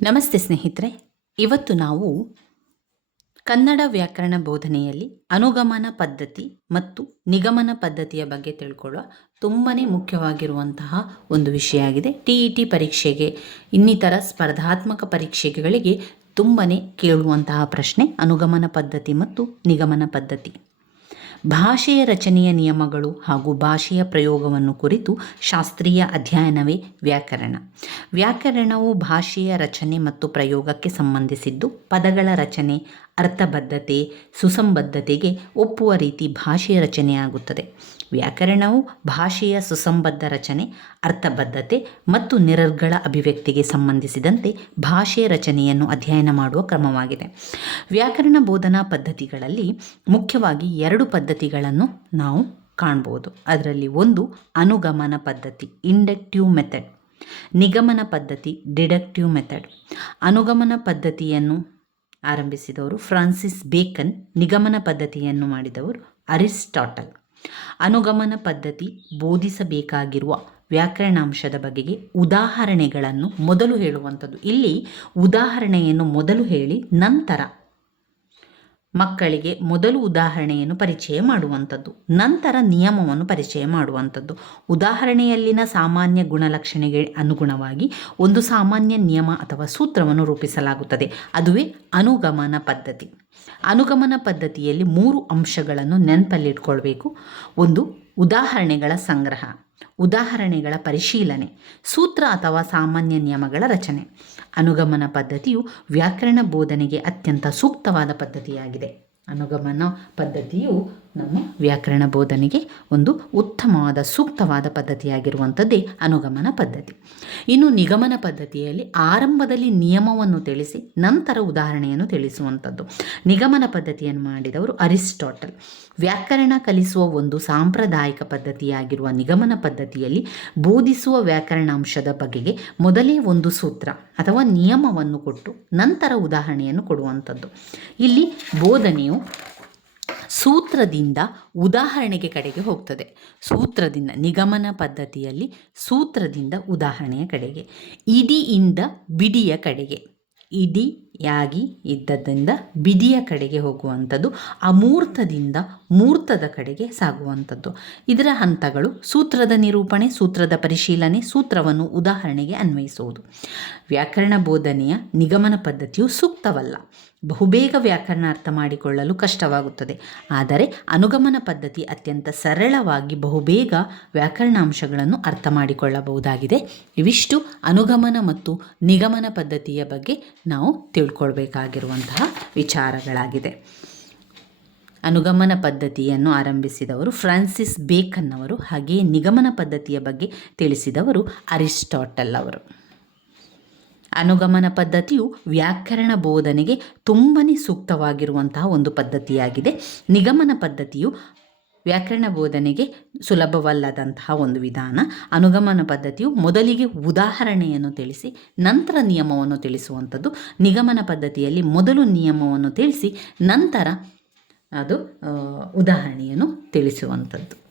ನಮಸ್ತೆ ಸ್ನೇಹಿತರೆ, ಇವತ್ತು ನಾವು ಕನ್ನಡ ವ್ಯಾಕರಣ ಬೋಧನೆಯಲ್ಲಿ ಅನುಗಮನ ಪದ್ಧತಿ ಮತ್ತು ನಿಗಮನ ಪದ್ಧತಿಯ ಬಗ್ಗೆ ತಿಳ್ಕೊಳ್ಳುವ ತುಂಬಾ ಮುಖ್ಯವಾಗಿರುವಂತಹ ಒಂದು ವಿಷಯ ಆಗಿದೆ. ಟಿ ಇ ಟಿ ಪರೀಕ್ಷೆಗೆ, ಇನ್ನಿತರ ಸ್ಪರ್ಧಾತ್ಮಕ ಪರೀಕ್ಷೆಗಳಿಗೆ ತುಂಬಾ ಕೇಳುವಂತಹ ಪ್ರಶ್ನೆ ಅನುಗಮನ ಪದ್ಧತಿ ಮತ್ತು ನಿಗಮನ ಪದ್ಧತಿ. ಭಾಷೆಯ ರಚನೆಯ ನಿಯಮಗಳು ಹಾಗೂ ಭಾಷೆಯ ಪ್ರಯೋಗವನ್ನು ಕುರಿತು ಶಾಸ್ತ್ರೀಯ ಅಧ್ಯಯನವೇ ವ್ಯಾಕರಣ. ವ್ಯಾಕರಣವು ಭಾಷೆಯ ರಚನೆ ಮತ್ತು ಪ್ರಯೋಗಕ್ಕೆ ಸಂಬಂಧಿಸಿದ್ದು ಪದಗಳ ರಚನೆ ಅರ್ಥಬದ್ಧತೆ, ಸುಸಂಬದ್ಧತೆಗೆ ಒಪ್ಪುವ ರೀತಿ ಭಾಷೆಯ ರಚನೆಯಾಗುತ್ತದೆ ವ್ಯಾಕರಣವು ಭಾಷೆಯ ಸುಸಂಬದ್ಧ ರಚನೆ, ಅರ್ಥಬದ್ಧತೆ ಮತ್ತು ನಿರರ್ಗಳ ಅಭಿವ್ಯಕ್ತಿಗೆ ಸಂಬಂಧಿಸಿದಂತೆ ಭಾಷೆಯ ರಚನೆಯನ್ನು ಅಧ್ಯಯನ ಮಾಡುವ ಕ್ರಮವಾಗಿದೆ. ವ್ಯಾಕರಣ ಬೋಧನಾ ಪದ್ಧತಿಗಳಲ್ಲಿ ಮುಖ್ಯವಾಗಿ ಎರಡು ಪದ್ಧತಿಗಳನ್ನು ನಾವು ಕಾಣ್ಬೋದು. ಅದರಲ್ಲಿ ಒಂದು ಅನುಗಮನ ಪದ್ಧತಿ, ಇಂಡಕ್ಟಿವ್ ಮೆಥಡ್. ನಿಗಮನ ಪದ್ಧತಿ, ಡಿಡಕ್ಟಿವ್ ಮೆಥಡ್. ಅನುಗಮನ ಪದ್ಧತಿಯನ್ನು ಆರಂಭಿಸಿದವರು ಫ್ರಾನ್ಸಿಸ್ ಬೇಕನ್ ನಿಗಮನ ಪದ್ಧತಿಯನ್ನು ಮಾಡಿದವರು ಅರಿಸ್ಟಾಟಲ್. ಅನುಗಮನ ಪದ್ಧತಿ ಬೋಧಿಸಬೇಕಾಗಿರುವ ವ್ಯಾಕರಣಾಂಶದ ಬಗೆಗೆ ಉದಾಹರಣೆಗಳನ್ನು ಮೊದಲು ಹೇಳುವಂಥದ್ದು. ಇಲ್ಲಿ ಉದಾಹರಣೆಯನ್ನು ಮೊದಲು ಹೇಳಿ, ನಂತರ ಮಕ್ಕಳಿಗೆ ಮೊದಲು ಉದಾಹರಣೆಯನ್ನು ಪರಿಚಯ ಮಾಡುವಂಥದ್ದು, ನಂತರ ನಿಯಮವನ್ನು ಪರಿಚಯ ಮಾಡುವಂಥದ್ದು. ಉದಾಹರಣೆಯಲ್ಲಿನ ಸಾಮಾನ್ಯ ಗುಣಲಕ್ಷಣೆಗೆ ಅನುಗುಣವಾಗಿ ಒಂದು ಸಾಮಾನ್ಯ ನಿಯಮ ಅಥವಾ ಸೂತ್ರವನ್ನು ರೂಪಿಸಲಾಗುತ್ತದೆ. ಅದುವೇ ಅನುಗಮನ ಪದ್ಧತಿ. ಅನುಗಮನ ಪದ್ಧತಿಯಲ್ಲಿ ಮೂರು ಅಂಶಗಳನ್ನು ನೆನಪಲ್ಲಿಟ್ಕೊಳ್ಬೇಕು. ಒಂದು ಉದಾಹರಣೆಗಳ ಸಂಗ್ರಹ, ಉದಾಹರಣೆಗಳ ಪರಿಶೀಲನೆ, ಸೂತ್ರ ಅಥವಾ ಸಾಮಾನ್ಯ ನಿಯಮಗಳ ರಚನೆ. ಅನುಗಮನ ಪದ್ಧತಿಯು ವ್ಯಾಕರಣ ಬೋಧನೆಗೆ ಅತ್ಯಂತ ಸೂಕ್ತವಾದ ಪದ್ಧತಿಯಾಗಿದೆ. ಅನುಗಮನ ಪದ್ಧತಿಯು ನಮ್ಮ ವ್ಯಾಕರಣ ಬೋಧನೆಗೆ ಒಂದು ಉತ್ತಮವಾದ, ಸೂಕ್ತವಾದ ಪದ್ಧತಿಯಾಗಿರುವಂಥದ್ದೇ ಅನುಗಮನ ಪದ್ಧತಿ. ಇನ್ನು ನಿಗಮನ ಪದ್ಧತಿಯಲ್ಲಿ ಆರಂಭದಲ್ಲಿ ನಿಯಮವನ್ನು ತಿಳಿಸಿ, ನಂತರ ಉದಾಹರಣೆಯನ್ನು ತಿಳಿಸುವಂಥದ್ದು. ನಿಗಮನ ಪದ್ಧತಿಯನ್ನು ಮಾಡಿದವರು ಅರಿಸ್ಟಾಟಲ್. ವ್ಯಾಕರಣ ಕಲಿಸುವ ಒಂದು ಸಾಂಪ್ರದಾಯಿಕ ಪದ್ಧತಿಯಾಗಿರುವ ನಿಗಮನ ಪದ್ಧತಿಯಲ್ಲಿ ಬೋಧಿಸುವ ವ್ಯಾಕರಣಾಂಶದ ಬಗೆಗೆ ಮೊದಲೇ ಒಂದು ಸೂತ್ರ ಅಥವಾ ನಿಯಮವನ್ನು ಕೊಟ್ಟು, ನಂತರ ಉದಾಹರಣೆಯನ್ನು ಕೊಡುವಂಥದ್ದು. ಇಲ್ಲಿ ಬೋಧನೆಯು ಸೂತ್ರದಿಂದ ಉದಾಹರಣೆಗೆ ಕಡೆಗೆ ಹೋಗ್ತದೆ. ಸೂತ್ರದಿಂದ ನಿಗಮನ ಪದ್ಧತಿಯಲ್ಲಿ ಸೂತ್ರದಿಂದ ಉದಾಹರಣೆಯ ಕಡೆಗೆ ಇಡಿಯಿಂದ ಬಿಡಿಯ ಕಡೆಗೆ. ಇಡಿಯಾಗಿ ಇದ್ದದ್ದರಿಂದ ಬಿಡಿಯ ಕಡೆಗೆ ಹೋಗುವಂಥದ್ದು, ಅಮೂರ್ತದಿಂದ ಮೂರ್ತದ ಕಡೆಗೆ ಸಾಗುವಂಥದ್ದು. ಇದರ ಹಂತಗಳು ಸೂತ್ರದ ನಿರೂಪಣೆ, ಸೂತ್ರದ ಪರಿಶೀಲನೆ, ಸೂತ್ರವನ್ನು ಉದಾಹರಣೆಗೆ ಅನ್ವಯಿಸುವುದು. ವ್ಯಾಕರಣ ಬೋಧನೆಯ ನಿಗಮನ ಪದ್ಧತಿಯು ಸೂಕ್ತವಲ್ಲ. ಬಹುಬೇಗ ವ್ಯಾಕರಣ ಅರ್ಥ ಮಾಡಿಕೊಳ್ಳಲು ಕಷ್ಟವಾಗುತ್ತದೆ. ಆದರೆ ಅನುಗಮನ ಪದ್ಧತಿ ಅತ್ಯಂತ ಸರಳವಾಗಿ ಬಹುಬೇಗ ವ್ಯಾಕರಣಾಂಶಗಳನ್ನು ಅರ್ಥ ಮಾಡಿಕೊಳ್ಳಬಹುದಾಗಿದೆ. ಇವಿಷ್ಟು ಅನುಗಮನ ಮತ್ತು ನಿಗಮನ ಪದ್ಧತಿಯ ಬಗ್ಗೆ ನಾವು ತಿಳ್ಕೊಳ್ಬೇಕಾಗಿರುವಂತಹ ವಿಚಾರಗಳಾಗಿದೆ. ಅನುಗಮನ ಪದ್ಧತಿಯನ್ನು ಆರಂಭಿಸಿದವರು ಫ್ರಾನ್ಸಿಸ್ ಬೇಕನ್ ಅವರು, ಹಾಗೆಯೇ ನಿಗಮನ ಪದ್ಧತಿಯ ಬಗ್ಗೆ ತಿಳಿಸಿದವರು ಅರಿಸ್ಟಾಟಲ್ ಅವರು. ಅನುಗಮನ ಪದ್ಧತಿಯು ವ್ಯಾಕರಣ ಬೋಧನೆಗೆ ತುಂಬನೇ ಸೂಕ್ತವಾಗಿರುವಂತಹ ಒಂದು ಪದ್ಧತಿಯಾಗಿದೆ. ನಿಗಮನ ಪದ್ಧತಿಯು ವ್ಯಾಕರಣ ಬೋಧನೆಗೆ ಸುಲಭವಲ್ಲದಂತಹ ಒಂದು ವಿಧಾನ. ಅನುಗಮನ ಪದ್ಧತಿಯು ಮೊದಲಿಗೆ ಉದಾಹರಣೆಯನ್ನು ತಿಳಿಸಿ, ನಂತರ ನಿಯಮವನ್ನು ತಿಳಿಸುವಂಥದ್ದು. ನಿಗಮನ ಪದ್ಧತಿಯಲ್ಲಿ ಮೊದಲು ನಿಯಮವನ್ನು ತಿಳಿಸಿ, ನಂತರ ಅದು ಉದಾಹರಣೆಯನ್ನು ತಿಳಿಸುವಂಥದ್ದು.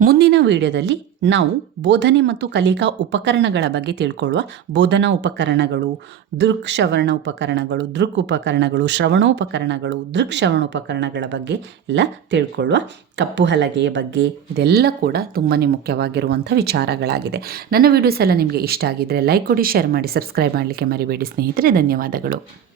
ಮುಂದಿನ ವಿಡಿಯೋದಲ್ಲಿ ನಾವು ಬೋಧನೆ ಮತ್ತು ಕಲಿಕಾ ಉಪಕರಣಗಳ ಬಗ್ಗೆ ತಿಳ್ಕೊಳ್ಳುವ ಬೋಧನಾ ಉಪಕರಣಗಳು ದೃಕ್ಶ್ರವಣ ಉಪಕರಣಗಳು, ದೃಕ್ ಉಪಕರಣಗಳು, ಶ್ರವಣೋಪಕರಣಗಳು, ದೃಕ್ ಶ್ರವಣೋಪಕರಣಗಳ ಬಗ್ಗೆ ಎಲ್ಲ ತಿಳ್ಕೊಳ್ಳುವ ಕಪ್ಪು ಹಲಗೆಯ ಬಗ್ಗೆ ಇದೆಲ್ಲ ಕೂಡ ತುಂಬಾ ಮುಖ್ಯವಾಗಿರುವಂಥ ವಿಚಾರಗಳಾಗಿದೆ. ನನ್ನ ವಿಡಿಯೋಸ್ ಎಲ್ಲ ನಿಮಗೆ ಇಷ್ಟ ಆಗಿದ್ದರೆ ಲೈಕ್ ಕೊಡಿ ಶೇರ್ ಮಾಡಿ ಸಬ್ಸ್ಕ್ರೈಬ್ ಮಾಡಲಿಕ್ಕೆ ಮರಿಬೇಡಿ ಸ್ನೇಹಿತರೆ. ಧನ್ಯವಾದಗಳು.